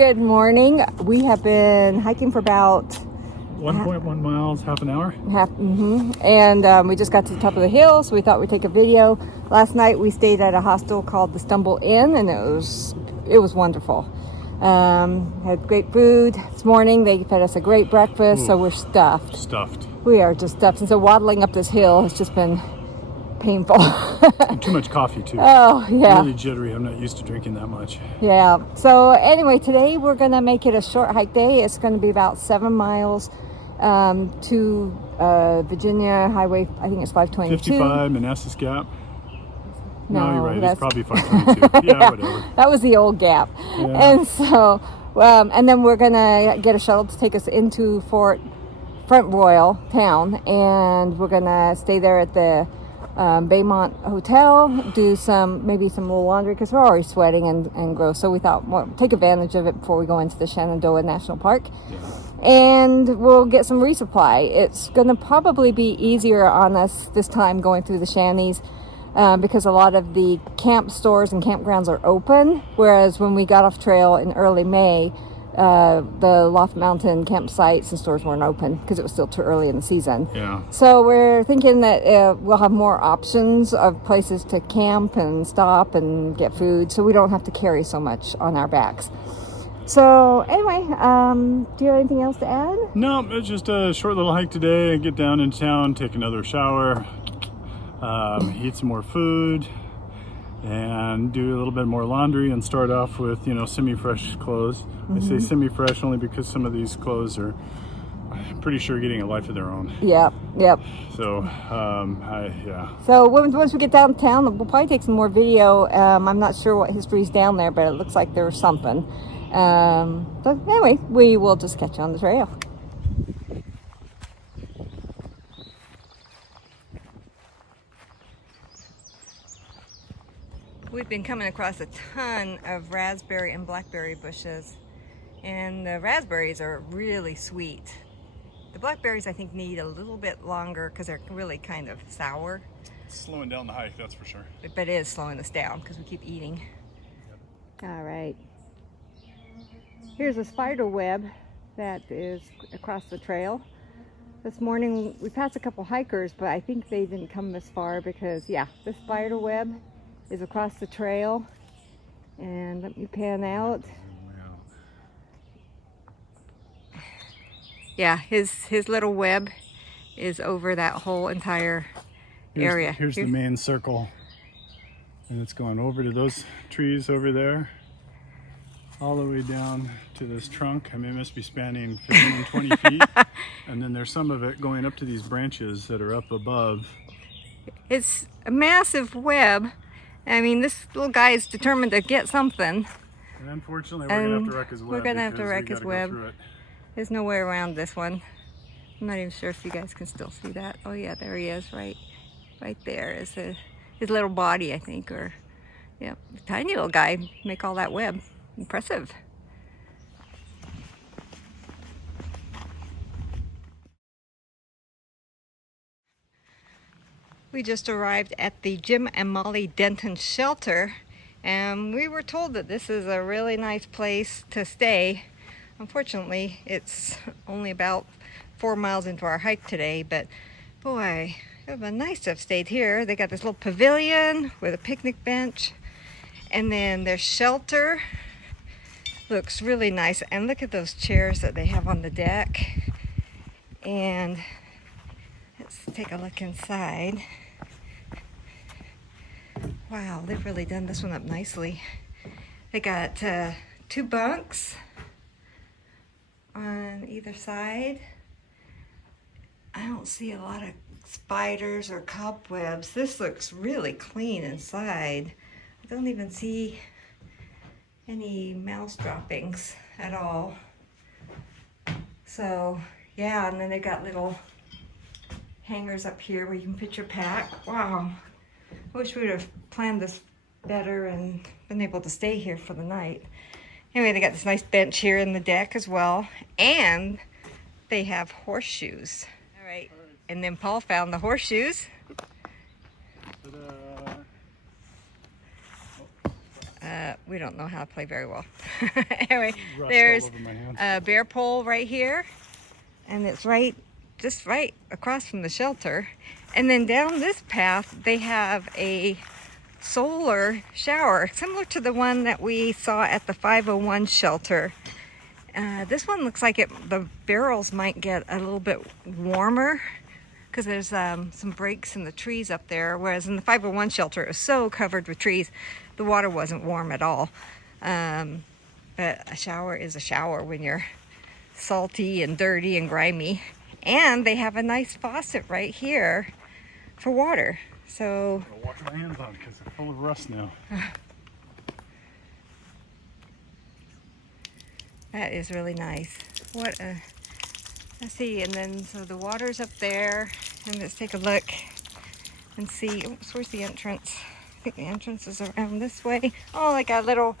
Good morning. We have been hiking for about 1.1 miles, half an hour. And we just got to the top of the hill, so we thought we'd take a video. Last night we stayed at a hostel called the Stumble Inn, and it was wonderful. Had great food. This morning they fed us a great breakfast. So we're stuffed. We are just stuffed, and so waddling up this hill has just been painful. And too much coffee too. Oh yeah, really jittery. I'm not used to drinking that much. Yeah. So anyway, today we're gonna make it a short hike day. It's going to be about 7 miles to Virginia Highway. I think it's 522. 55 Manassas Gap. No, you're right. It's probably 522. Yeah, whatever. That was the old gap. Yeah. And so, and then we're gonna get a shuttle to take us into Front Royal town, and we're gonna stay there at the Baymont Hotel, do maybe some little laundry because we're already sweating and gross. So we thought, well, take advantage of it before we go into the Shenandoah National Park. Yeah. And we'll get some resupply. It's going to probably be easier on us this time going through the Shanties because a lot of the camp stores and campgrounds are open, whereas when we got off trail in early May, the Loft Mountain campsites and stores weren't open because it was still too early in the season. Yeah. So we're thinking that we'll have more options of places to camp and stop and get food, so we don't have to carry so much on our backs. So anyway, do you have anything else to add? No, it's just a short little hike today. Get down in town, take another shower, eat some more food, and do a little bit more laundry and start off with, semi-fresh clothes. I say semi-fresh only because some of these clothes are, I'm pretty sure, getting a life of their own. Yep. So, yeah. So once we get downtown, we'll probably take some more video. I'm not sure what history's down there, but it looks like there's something. So anyway, we will just catch you on the trail. We've been coming across a ton of raspberry and blackberry bushes, and the raspberries are really sweet. The blackberries, I think, need a little bit longer because they're really kind of sour. It's slowing down the hike, that's for sure. But it is slowing us down because we keep eating. Yep. All right. Here's a spider web that is across the trail. This morning we passed a couple hikers, but I think they didn't come this far because, yeah, the spider web is across the trail. And let me pan out. Yeah, his little web is over that whole entire area. Here's the main circle, and it's going over to those trees over there, all the way down to this trunk. I mean, it must be spanning 15, 20 feet. And then there's some of it going up to these branches that are up above. It's a massive web. I mean, this little guy is determined to get something. And unfortunately, we're going to have to wreck his web. We're going to have to wreck his web. There's no way around this one. I'm not even sure if you guys can still see that. Oh yeah, there he is, right there is his little body, I think, or yeah, tiny little guy make all that web. Impressive. We just arrived at the Jim and Molly Denton shelter, and we were told that this is a really nice place to stay. Unfortunately, it's only about 4 miles into our hike today, but boy, it would have been nice to have stayed here. They got this little pavilion with a picnic bench, and then their shelter looks really nice. And look at those chairs that they have on the deck. And let's take a look inside. Wow, they've really done this one up nicely. They got 2 bunks on either side. I don't see a lot of spiders or cobwebs. This looks really clean inside. I don't even see any mouse droppings at all. So yeah, and then they got little hangers up here where you can put your pack. Wow, I wish we would have planned this better and been able to stay here for the night. Anyway, they got this nice bench here in the deck as well, and they have horseshoes. All right, and then Paul found the horseshoes. We don't know how to play very well. Anyway, Rust there's all over my hands. a bear pole right here, and it's just right across from the shelter. And then down this path, they have a solar shower, similar to the one that we saw at the 501 shelter. This one looks like the barrels might get a little bit warmer because there's some breaks in the trees up there, whereas in the 501 shelter it was so covered with trees, the water wasn't warm at all. But a shower is a shower when you're salty and dirty and grimy. And they have a nice faucet right here for water. So I'll wash my hands on because they're full of rust now. That is really nice. Let's see, and then so the water's up there, and let's take a look and see. Oops, where's the entrance? I think the entrance is around this way. Oh, like a little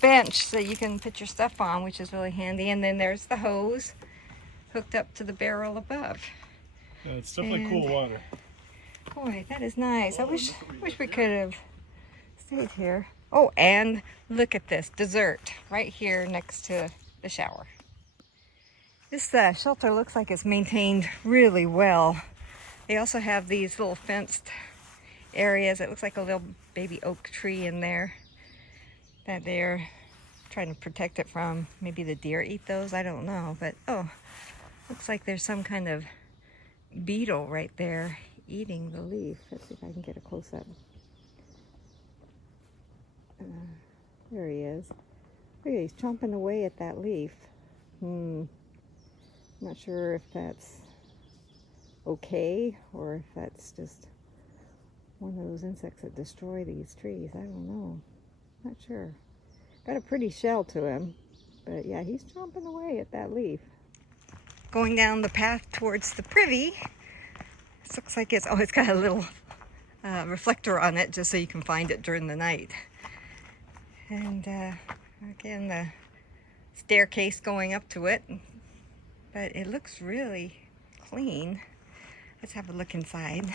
bench so you can put your stuff on, which is really handy. And then there's the hose hooked up to the barrel above. Yeah, it's definitely cool water. Boy, that is nice. I wish we could have stayed here. Oh, and look at this dessert right here next to the shower. This shelter looks like it's maintained really well. They also have these little fenced areas. It looks like a little baby oak tree in there that they're trying to protect it from. Maybe the deer eat those, I don't know. But oh, looks like there's some kind of beetle right there eating the leaf. Let's see if I can get a close-up. There he is. Look, he's chomping away at that leaf. Not sure if that's okay or if that's just one of those insects that destroy these trees. I don't know. Not sure. Got a pretty shell to him, but yeah, he's chomping away at that leaf. Going down the path towards the privy. This looks like it's got a little reflector on it just so you can find it during the night. And again, the staircase going up to it, but it looks really clean. Let's have a look inside.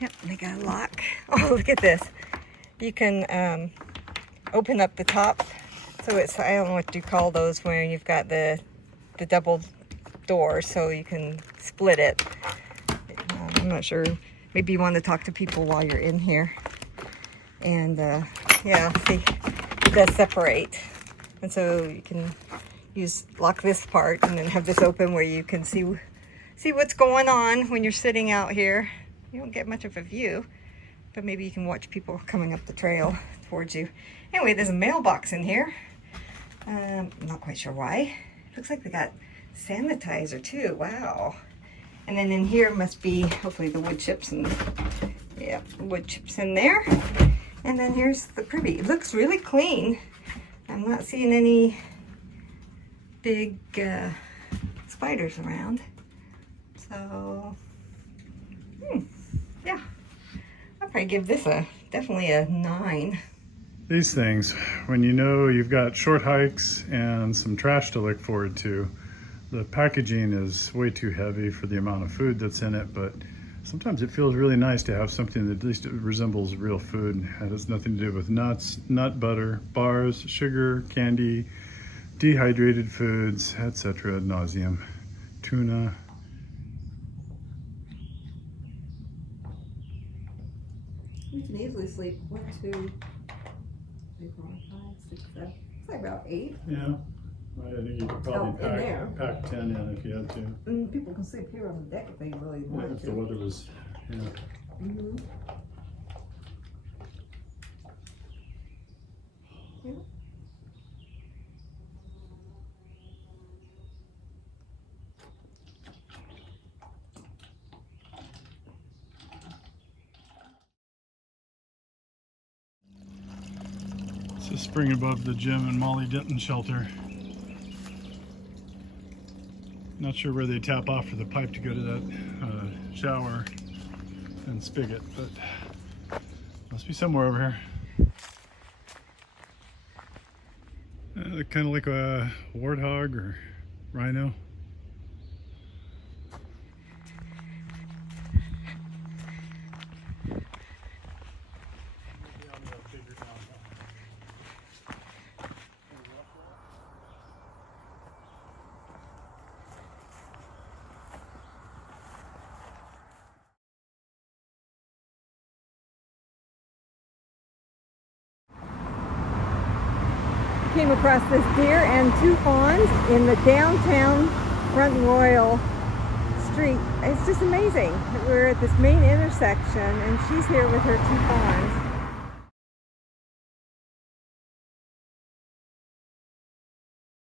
Yep, they got a lock. Oh, look at this. You can open up the top. So it's, I don't know what you call those when you've got the double door, so you can split it. I'm not sure. Maybe you want to talk to people while you're in here. And yeah, see, it does separate. And so you can lock this part and then have this open where you can see what's going on when you're sitting out here. You don't get much of a view, but maybe you can watch people coming up the trail towards you. Anyway, there's a mailbox in here. I'm not quite sure why. Looks like they got sanitizer too. Wow. And then in here must be hopefully the wood chips, and yeah, wood chips in there. And then here's the privy. It looks really clean. I'm not seeing any big spiders around. So yeah, I'll probably give this definitely a 9. These things, when you know you've got short hikes and some trash to look forward to, the packaging is way too heavy for the amount of food that's in it, but sometimes it feels really nice to have something that at least resembles real food. It has nothing to do with nuts, nut butter, bars, sugar, candy, dehydrated foods, etc. ad nauseum. Tuna. You can easily sleep 1, 2, 3, 4, 5, 6, 7. It's like about 8. Yeah. I think you could probably pack 10 in if you had to. And people can sleep here on the deck if they really want to. If the weather was, yeah. Yeah. It's a spring above the Jim and Molly Denton shelter. Not sure where they tap off for the pipe to go to that shower and spigot, but must be somewhere over here. Kind of like a warthog or rhino. came across this deer and 2 fawns in the downtown Front Royal street. It's just amazing. We're at this main intersection and she's here with her 2 fawns.